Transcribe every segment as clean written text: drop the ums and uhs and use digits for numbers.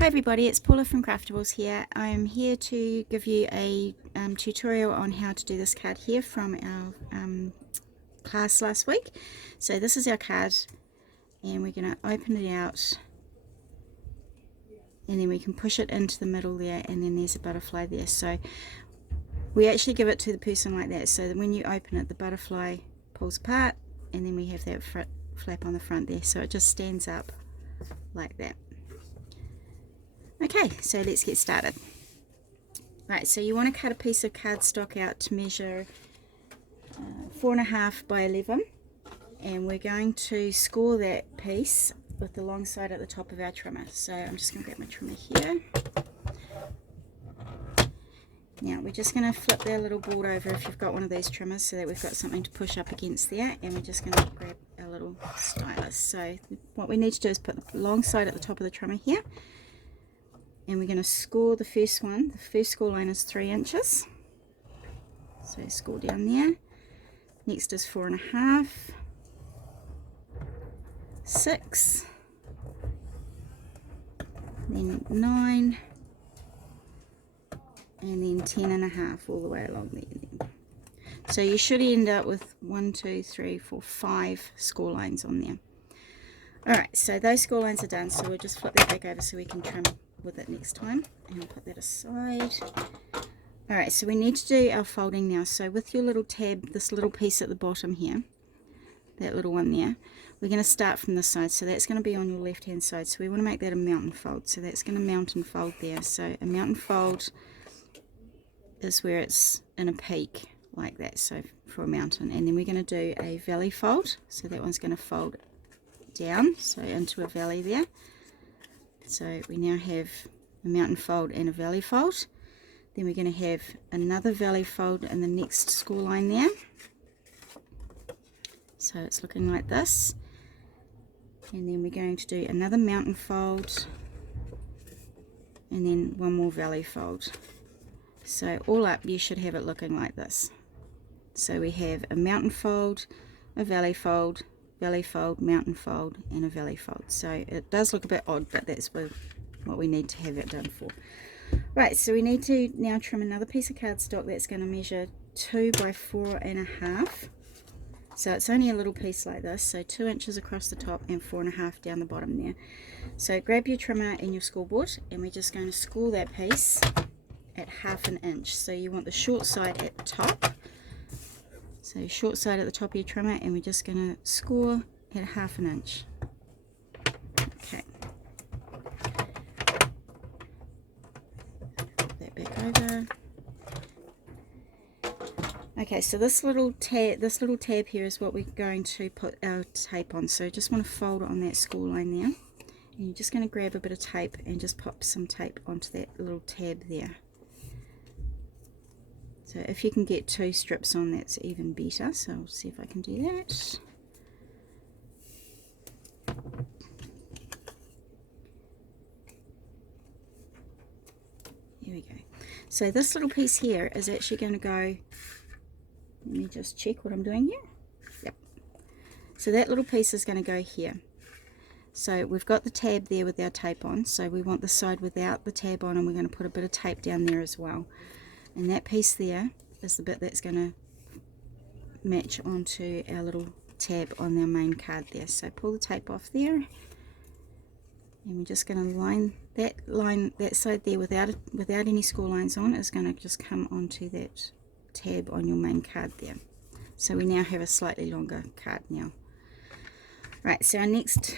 Hi everybody, it's Paula from Craftables here. I'm here to give you a tutorial on how to do this card here from our class last week. So this is our card and we're going to open it out and then we can push it into the middle there, and then there's a butterfly there. So we actually give it to the person like that, so that when you open it the butterfly pulls apart and then we have that flap on the front there, so it just stands up like that. Okay, so let's get started. Right, so you want to cut a piece of cardstock out to measure 4.5 by 11, and we're going to score that piece with the long side at the top of our trimmer. So I'm just going to grab my trimmer here. Now we're just going to flip that little board over if you've got one of these trimmers, so that we've got something to push up against there, and we're just going to grab our little stylus. So what we need to do is put the long side at the top of the trimmer here, and we're going to score the first one. The first score line is 3 inches, so score down there. Next is 4.5, 6, then 9, and then 10.5 all the way along there. So you should end up with 1, 2, 3, 4, 5 score lines on there. Alright, so those score lines are done, so we'll just flip that back over so we can trim with it next time, and we'll put that aside. Alright, so we need to do our folding now. So with your little tab, this little piece at the bottom here, that little one there, we're going to start from this side. So that's going to be on your left hand side, so we want to make that a mountain fold. So that's going to mountain fold there. So a mountain fold is where it's in a peak like that, so for a mountain. And then we're going to do a valley fold, so that one's going to fold down, so into a valley there. So we now have a mountain fold and a valley fold. Then we're going to have another valley fold in the next score line there. So it's looking like this. And then we're going to do another mountain fold and then one more valley fold. So all up you should have it looking like this. So we have a mountain fold, a valley fold, mountain fold, and a valley fold. So it does look a bit odd, but that's what we need to have it done for. Right, so we need to now trim another piece of cardstock that's going to measure 2 by 4.5. So it's only a little piece like this, so 2 inches across the top and 4.5 down the bottom there. So grab your trimmer and your scoreboard, and we're just going to score that piece at 1/2 inch. So you want the short side at the top. So short side at the top of your trimmer, and we're just going to score at 1/2 inch. Okay. Put that back over. Okay, so this little tab here is what we're going to put our tape on. So just want to fold it on that score line there, and you're just going to grab a bit of tape and just pop some tape onto that little tab there. So if you can get 2 strips on, that's even better. So I'll see if I can do that. Here we go. So this little piece here is actually going to go, let me just check what I'm doing here. Yep. So that little piece is going to go here. So we've got the tab there with our tape on, so we want the side without the tab on, and we're going to put a bit of tape down there as well. And that piece there is the bit that's going to match onto our little tab on our main card there. So pull the tape off there, and we're just going to line that side there without any score lines on is going to just come onto that tab on your main card there. So we now have a slightly longer card now. Right, so our next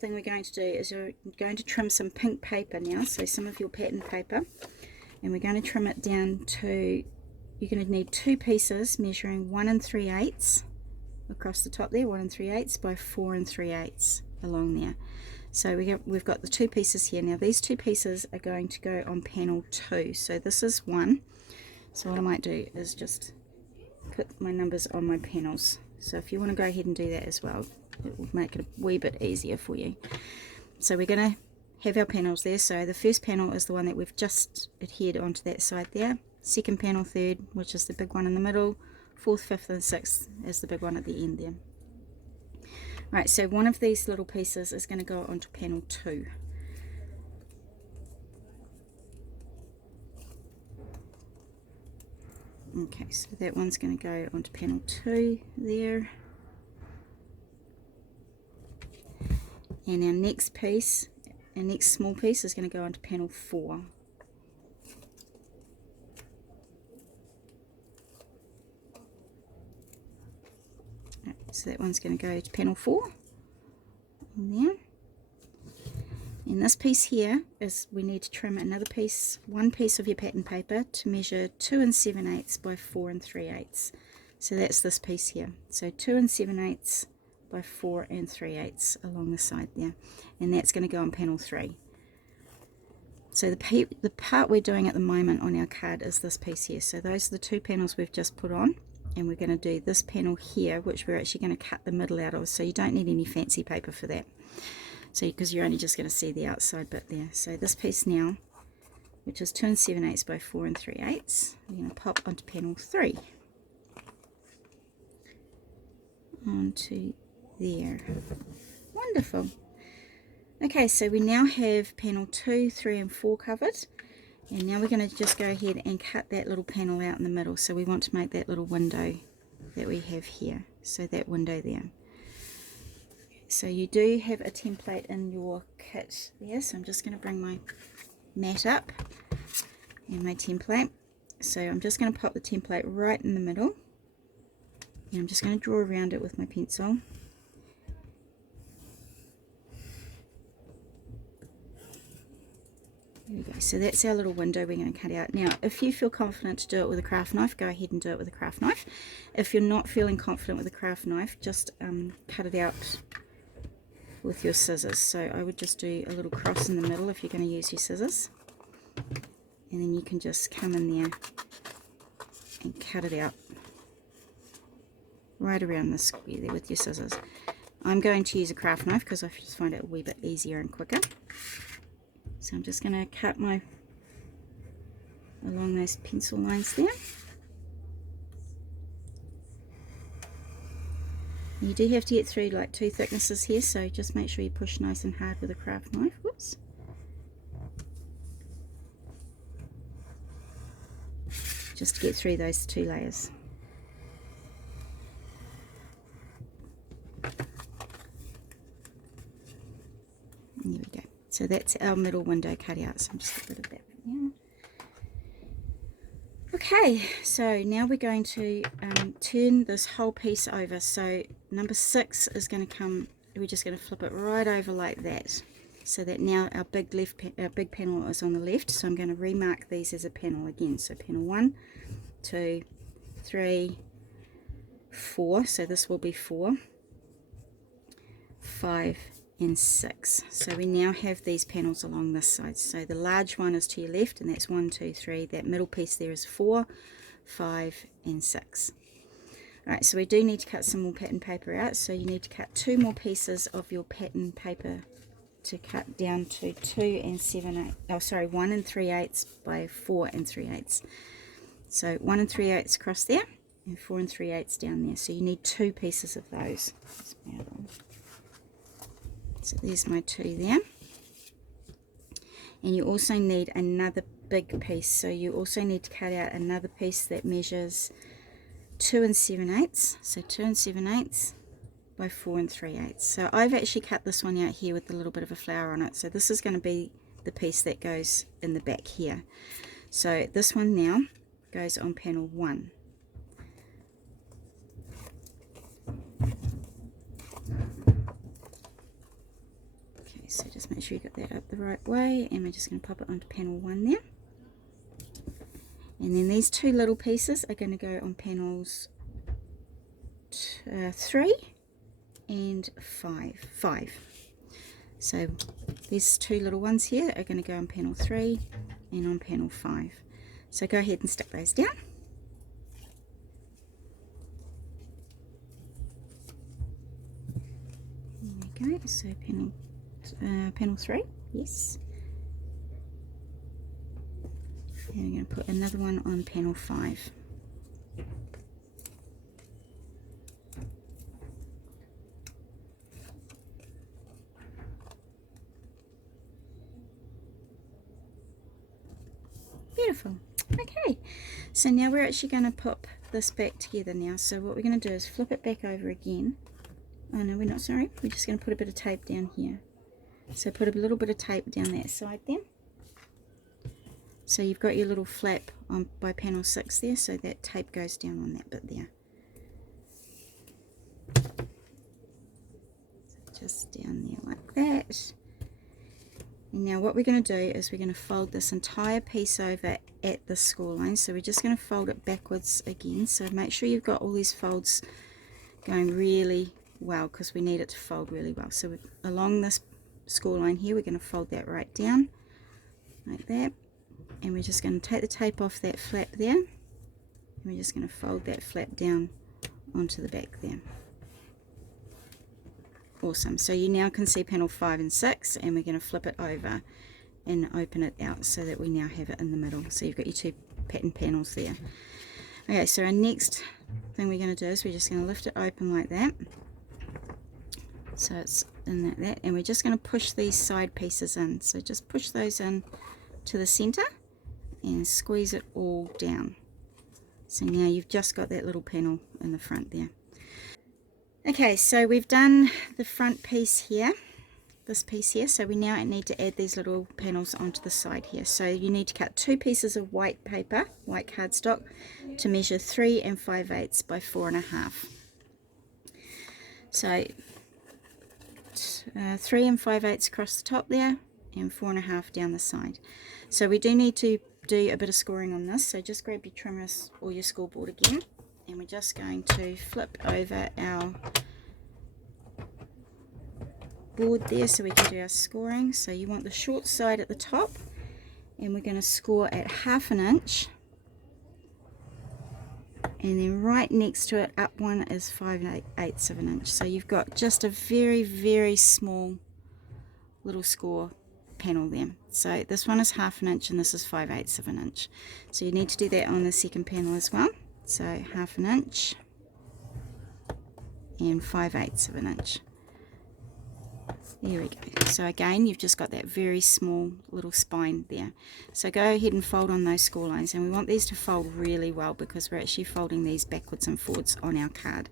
thing we're going to do is we're going to trim some pink paper now, so some of your pattern paper, and we're going to trim it down to, you're going to need 2 pieces measuring 1 3/8 across the top there, 1 3/8 by 4 3/8 along there. So we've got the 2 pieces here. Now these 2 pieces are going to go on panel 2. So this is 1. So what I might do is just put my numbers on my panels. So if you want to go ahead and do that as well, it will make it a wee bit easier for you. So we're going to have our panels there. So the first panel is the one that we've just adhered onto that side there. Second panel, third, which is the big one in the middle. Fourth, fifth, and sixth is the big one at the end there. Right, so one of these little pieces is going to go onto panel 2. Okay, so that one's going to go onto panel 2 there. And our next piece, our next small piece is going to go onto panel 4. Right, so that one's going to go to panel 4 on there. And this piece here is, we need to trim another piece, one piece of your pattern paper to measure 2 7/8 by 4 3/8. So that's this piece here. So 2 7/8 by 4 3/8 along the side there. And that's going to go on panel 3. So the part we're doing at the moment on our card is this piece here. So those are the 2 panels we've just put on. And we're going to do this panel here, which we're actually going to cut the middle out of. So you don't need any fancy paper for that. So, because you're only just going to see the outside bit there. So this piece now, which is 2 7/8 by 4 3/8, we're going to pop onto panel 3. Onto there. Wonderful. Okay, so we now have panel 2, 3 and 4 covered. And now we're going to just go ahead and cut that little panel out in the middle. So we want to make that little window that we have here. So that window there. So you do have a template in your kit there, so I'm just going to bring my mat up and my template. So I'm just going to pop the template right in the middle, and I'm just going to draw around it with my pencil. There we go. So that's our little window we're going to cut out. Now, if you feel confident to do it with a craft knife, go ahead and do it with a craft knife. If you're not feeling confident with a craft knife, just cut it out with your scissors. So I would just do a little cross in the middle if you're going to use your scissors, and then you can just come in there and cut it out right around the square there with your scissors. I'm going to use a craft knife because I just find it a wee bit easier and quicker. So I'm just going to cut my along those pencil lines there. You do have to get through like 2 thicknesses here, so just make sure you push nice and hard with a craft knife. Whoops. Just to get through those 2 layers. There we go. So that's our middle window cut out. So I'm just going to get rid of that now. Okay, so now we're going to turn this whole piece over. So number 6 is going to come, we're just going to flip it right over like that, so that now our big panel is on the left. So I'm going to remark these as a panel again. So panel 1, 2, 3, 4. So this will be 4, 5 and 6. So we now have these panels along this side. So the large one is to your left, and that's 1, 2, 3. That middle piece there is 4, 5 and 6. Alright, so we do need to cut some more pattern paper out. So you need to cut 2 more pieces of your pattern paper to cut down to 2 7/8. Oh, sorry, 1 3/8 by 4 3/8. So 1 3/8 across there, and 4 3/8 down there. So you need 2 pieces of those. So there's my 2 there. And you also need another big piece. So you also need to cut out another piece that measures 2 7/8. So 2 7/8 by 4 3/8. So I've actually cut this one out here with a little bit of a flower on it. So this is going to be the piece that goes in the back here. So this one now goes on panel 1. So just make sure you got that up the right way, and we're just going to pop it onto panel 1 there. And then these 2 little pieces are going to go on panels 3 and 5. So these 2 little ones here are going to go on panel 3 and on panel 5. So go ahead and stick those down. There we go. So panel 3, yes. And I'm going to put another one on panel 5. Beautiful. Okay, So now we're actually going to pop this back together now. So what we're going to do is flip it back over again. Oh no, we're not, sorry. We're just going to put a bit of tape down here. So put a little bit of tape down that side there. So you've got your little flap on by panel 6 there, so that tape goes down on that bit there. So just down there like that. And now what we're going to do is we're going to fold this entire piece over at the score line. So we're just going to fold it backwards again. So make sure you've got all these folds going really well, because we need it to fold really well. So along this score line here, we're going to fold that right down like that. And we're just going to take the tape off that flap there, and we're just going to fold that flap down onto the back there. Awesome. So you now can see panel 5 and 6, and we're going to flip it over and open it out so that we now have it in the middle. So you've got your two pattern panels there. Okay, so our next thing we're going to do is we're just going to lift it open like that. So it's in like that, and we're just going to push these side pieces in. So just push those in to the center and squeeze it all down. So now you've just got that little panel in the front there. Okay, so we've done the front piece here, this piece here, so we now need to add these little panels onto the side here. So you need to cut 2 pieces of white paper, white cardstock, to measure 3 5/8 by 4 1/2. So 3 5/8 across the top there, and 4 1/2 down the side. So we do need to do a bit of scoring on this, so just grab your trimmers or your scoreboard again, and we're just going to flip over our board there so we can do our scoring. So you want the short side at the top, and we're going to score at 1/2 inch, and then right next to it up one is 5/8 of an inch. So you've got just a very, very small little score panel there. So this one is 1/2 inch and this is 5/8 of an inch. So you need to do that on the second panel as well. So 1/2 inch and 5/8 of an inch. There we go. So again, you've just got that very small little spine there. So go ahead and fold on those score lines, and we want these to fold really well because we're actually folding these backwards and forwards on our card.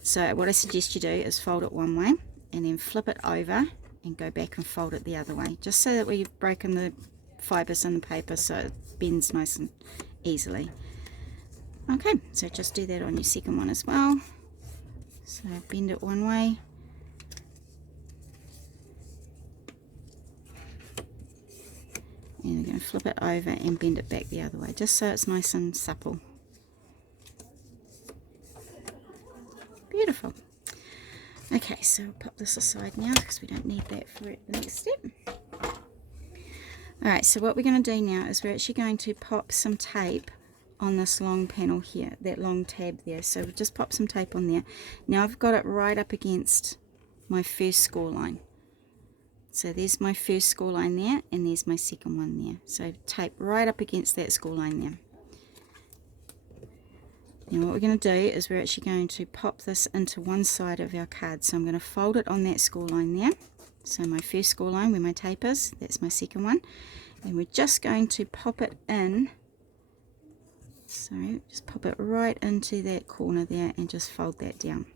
So what I suggest you do is fold it one way and then flip it over and go back and fold it the other way, just so that we've broken the fibers in the paper so it bends nice and easily. Okay, so just do that on your second one as well. So bend it one way, and we're going to flip it over and bend it back the other way, just so it's nice and supple. Beautiful. Okay, so we'll pop this aside now because we don't need that for the next step. Alright, so what we're going to do now is we're actually going to pop some tape on this long panel here, that long tab there. So we'll just pop some tape on there. Now I've got it right up against my first score line. So there's my first score line there, and there's my second one there. So tape right up against that score line there. Now what we're going to do is we're actually going to pop this into one side of our card. So I'm going to fold it on that score line there. So my first score line where my tape is, that's my second one. And we're just going to pop it in. So just pop it right into that corner there and just fold that down.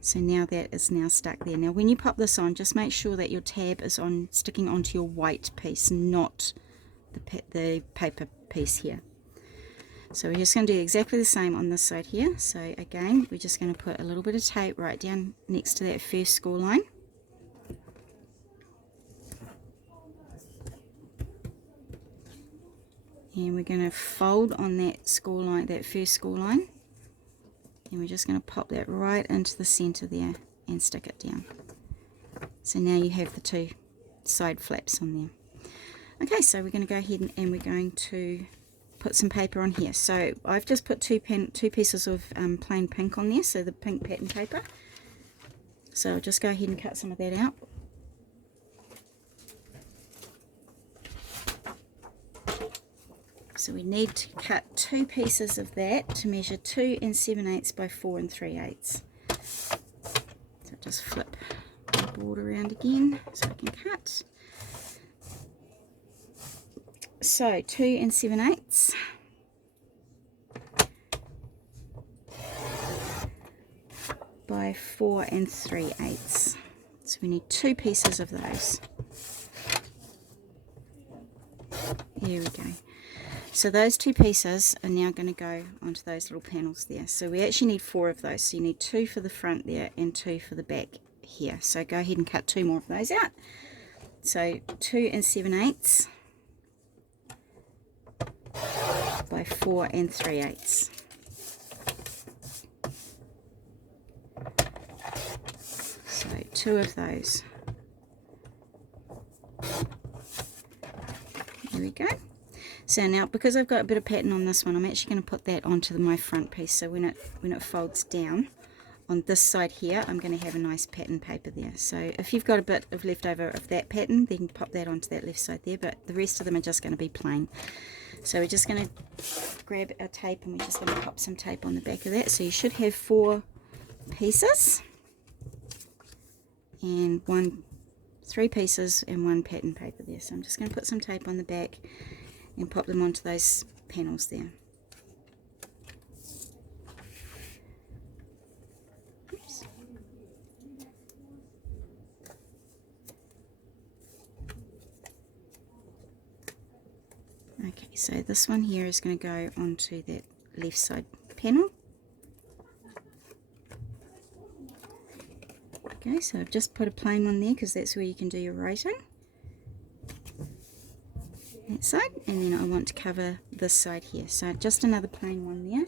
So now that is now stuck there. Now when you pop this on, just make sure that your tab is on sticking onto your white piece, not the paper piece here. So we're just going to do exactly the same on this side here. So again, we're just going to put a little bit of tape right down next to that first score line. And we're going to fold on that score line, that first score line. And we're just going to pop that right into the center there and stick it down. So now you have the two side flaps on there. Okay, so we're going to go ahead and we're going to put some paper on here. So I've just put two pieces of plain pink on there, so the pink pattern paper. So I'll just go ahead and cut some of that out. So we need to cut 2 pieces of that to measure 2 7/8 by 4 3/8. So just flip the board around again so I can cut. So 2 7/8. by 4 3/8. So we need 2 pieces of those. There we go. So those 2 pieces are now going to go onto those little panels there. So we actually need 4 of those. So you need 2 for the front there and 2 for the back here. So go ahead and cut 2 more of those out. So 2 7/8 by 4 3/8. So 2 of those. There we go. So now, because I've got a bit of pattern on this one, I'm actually going to put that onto my front piece. So when it folds down on this side here, I'm going to have a nice pattern paper there. So if you've got a bit of leftover of that pattern, then pop that onto that left side there. But the rest of them are just going to be plain. So we're just going to grab our tape and we're just going to pop some tape on the back of that. So you should have 4 pieces and 3 pieces and 1 pattern paper there. So I'm just going to put some tape on the back and pop them onto those panels there. Oops. Okay, so this one here is going to go onto that left side panel. Okay, so I've just put a plain one there because that's where you can do your writing. That side, and then I want to cover this side here, so just another plain one there.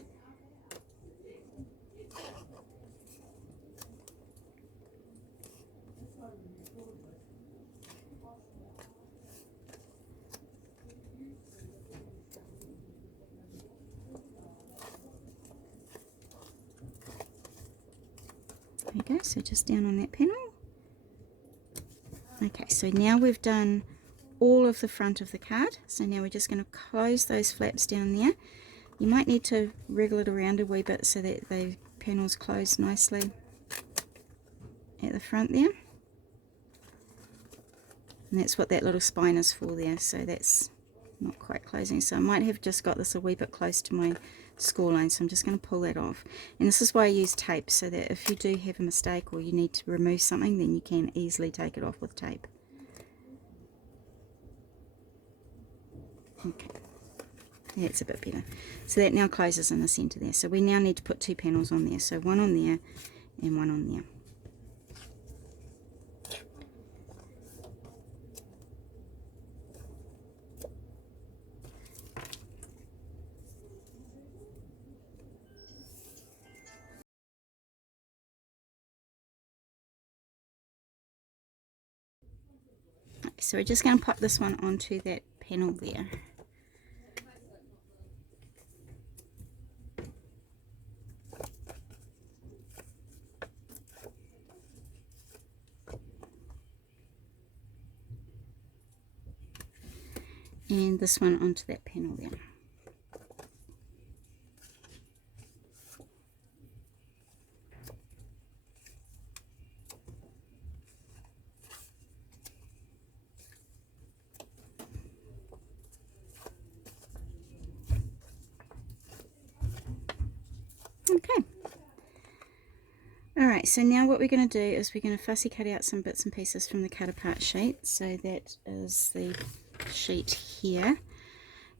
There you go, so just down on that panel. Okay, so now we've done all of the front of the card, so now we're just going to close those flaps down there. You might need to wriggle it around a wee bit so that the panels close nicely at the front there, and that's what that little spine is for there. So that's not quite closing, so I might have just got this a wee bit close to my score line, so I'm just going to pull that off. And this is why I use tape, so that if you do have a mistake or you need to remove something, then you can easily take it off with tape. Okay, that's a bit better. So that now closes in the center there. So we now need to put 2 panels on there. So 1 on there and 1 on there. Okay, so we're just going to pop this one onto that panel there. And this one onto that panel there. Okay. Alright, so now what we're going to do is we're going to fussy cut out some bits and pieces from the cut apart sheet. So that is the sheet here.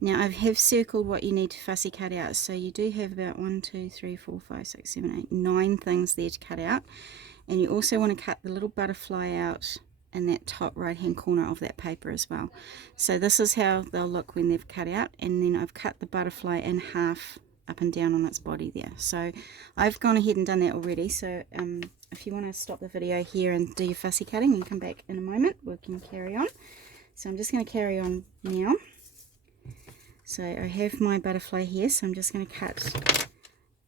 Now I have circled what you need to fussy cut out. So you do have about 1, 2, 3, 4, 5, 6, 7, 8, 9 things there to cut out. And you also want to cut the little butterfly out in that top right hand corner of that paper as well. So this is how they'll look when they've cut out, and then I've cut the butterfly in half up and down on its body there. So I've gone ahead and done that already. So if you want to stop the video here and do your fussy cutting and come back in a moment, we can carry on. So I'm just going to carry on now. So I have my butterfly here, so I'm just going to cut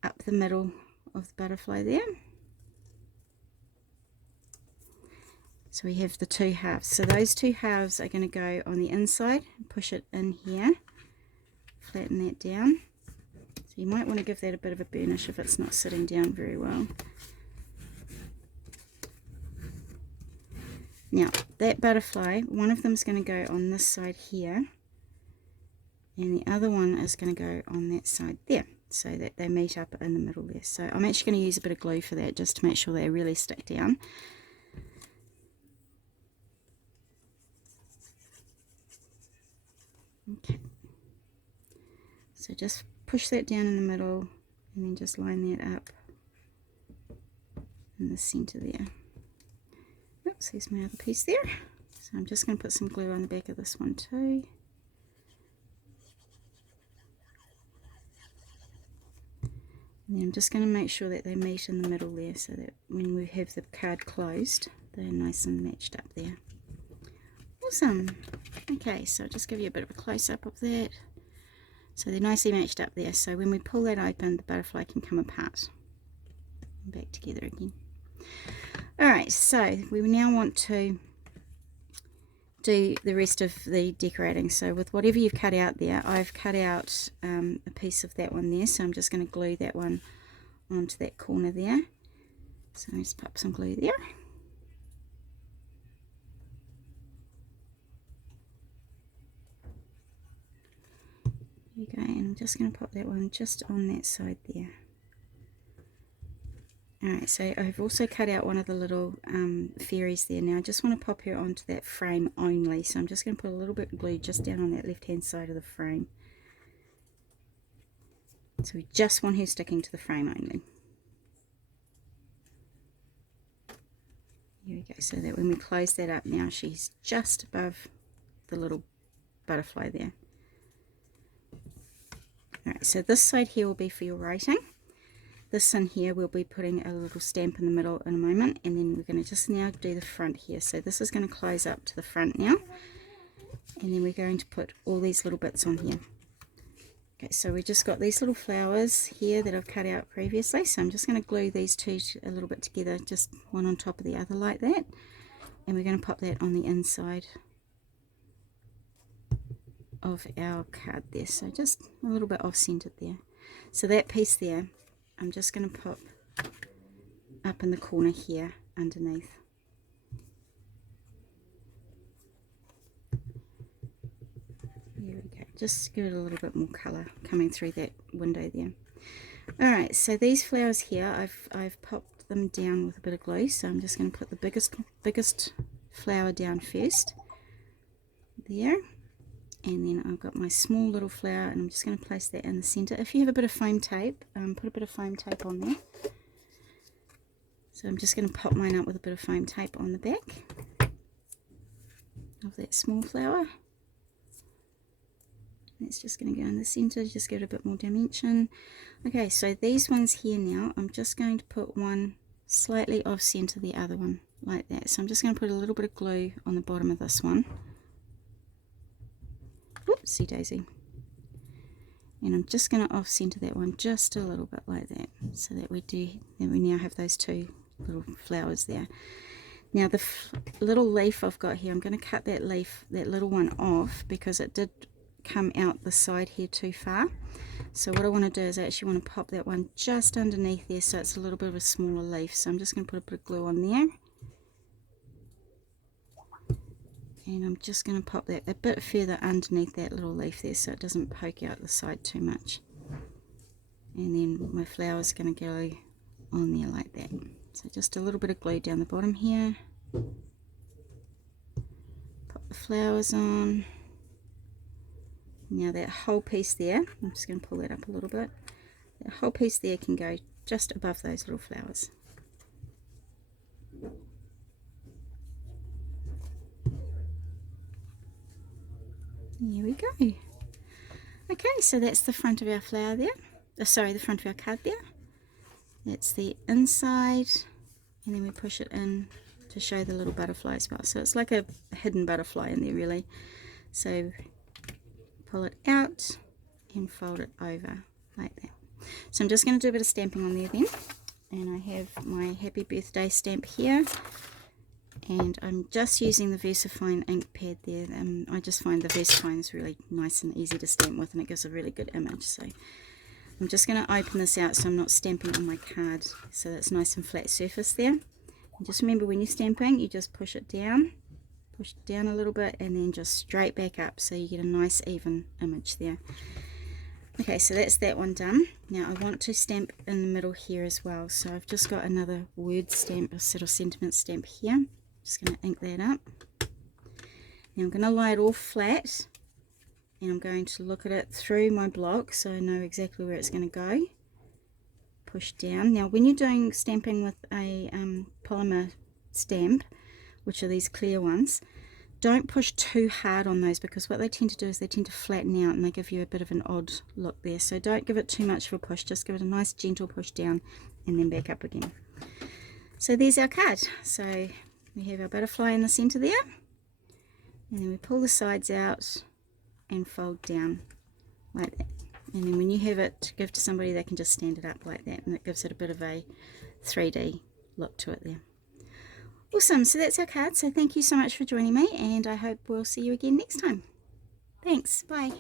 up the middle of the butterfly there. So we have the 2 halves. So those 2 halves are going to go on the inside, push it in here, flatten that down. So you might want to give that a bit of a burnish if it's not sitting down very well. Now that butterfly, one of them is going to go on this side here, and the other one is going to go on that side there. so that they meet up in the middle there. So I'm actually going to use a bit of glue for that, just to make sure they really stick down. Okay, so just push that down in the middle and then just line that up in the center there. Oops, here's my other piece there. So I'm just going to put some glue on the back of this one too. And then I'm just going to make sure that they meet in the middle there, so that when we have the card closed, they're nice and matched up there. Awesome. Okay, so I'll just give you a bit of a close-up of that. So they're nicely matched up there, so when we pull that open, the butterfly can come apart and back together again. Alright, so we now want to do the rest of the decorating. So with whatever you've cut out there, I've cut out a piece of that one there, so I'm just going to glue that one onto that corner there. So I'll just pop some glue there. There we go, and I'm just going to pop that one just on that side there. Alright, so I've also cut out one of the little fairies there. Now I just want to pop her onto that frame only, so I'm just going to put a little bit of glue just down on that left hand side of the frame. So we just want her sticking to the frame only. Here we go, so that when we close that up now, she's just above the little butterfly there. Alright, so this side here will be for your writing. This one here we'll be putting a little stamp in the middle in a moment, and then we're going to just now do the front here. So this is going to close up to the front now, and then we're going to put all these little bits on here. Okay, so we just got these little flowers here that I've cut out previously, so I'm just going to glue these two a little bit together, just one on top of the other like that, and we're going to pop that on the inside of our card there, so just a little bit off centered there. So that piece there I'm just going to pop up in the corner here underneath. There we go, just give it a little bit more colour coming through that window there. Alright, so these flowers here, I've popped them down with a bit of glue, so I'm just going to put the biggest flower down first there. And then I've got my small little flower, and I'm just going to place that in the center. If you have a bit of foam tape, put a bit of foam tape on there. So I'm just going to pop mine up with a bit of foam tape on the back of that small flower. It's just going to go in the center, just give it a bit more dimension. Okay, so these ones here now, I'm just going to put one slightly off center the other one, like that. So I'm just going to put a little bit of glue on the bottom of this one. Oopsie daisy. And I'm just going to off center that one just a little bit like that, so that we now have those two little flowers there. Now the little leaf I've got here, I'm going to cut that leaf, that little one off, because it did come out the side here too far. So what I want to do is I actually want to pop that one just underneath there, so it's a little bit of a smaller leaf. So I'm just going to put a bit of glue on there. And I'm just going to pop that a bit further underneath that little leaf there, so it doesn't poke out the side too much. And then my flower's going to go on there like that. So just a little bit of glue down the bottom here. Pop the flowers on. Now that whole piece there, I'm just going to pull that up a little bit. That whole piece there can go just above those little flowers. There we go. Okay, so that's the front of our flower there. Sorry, the front of our card there. That's the inside, and then we push it in to show the little butterfly as well. So it's like a hidden butterfly in there really. So pull it out and fold it over like that. So I'm just going to do a bit of stamping on there then. And I have my happy birthday stamp here. And I'm just using the VersaFine ink pad there. I just find the VersaFine is really nice and easy to stamp with, and it gives a really good image. So I'm just going to open this out so I'm not stamping on my card, so it's nice and flat surface there. And just remember, when you're stamping, you just push it down a little bit, and then just straight back up, so you get a nice even image there. Okay, so that's that one done. Now I want to stamp in the middle here as well. So I've just got another word stamp, a sort of sentiment stamp here. Just going to ink that up. Now I'm going to lie it all flat, and I'm going to look at it through my block so I know exactly where it's going to go. Push down. Now when you're doing stamping with a polymer stamp, which are these clear ones, don't push too hard on those, because what they tend to do is they tend to flatten out and they give you a bit of an odd look there. So don't give it too much of a push, just give it a nice gentle push down and then back up again. So there's our card. So we have our butterfly in the center there, and then we pull the sides out and fold down like that. And then when you have it to give to somebody, they can just stand it up like that, and it gives it a bit of a 3D look to it there. Awesome, so that's our card. So thank you so much for joining me, and I hope we'll see you again next time. Thanks, bye.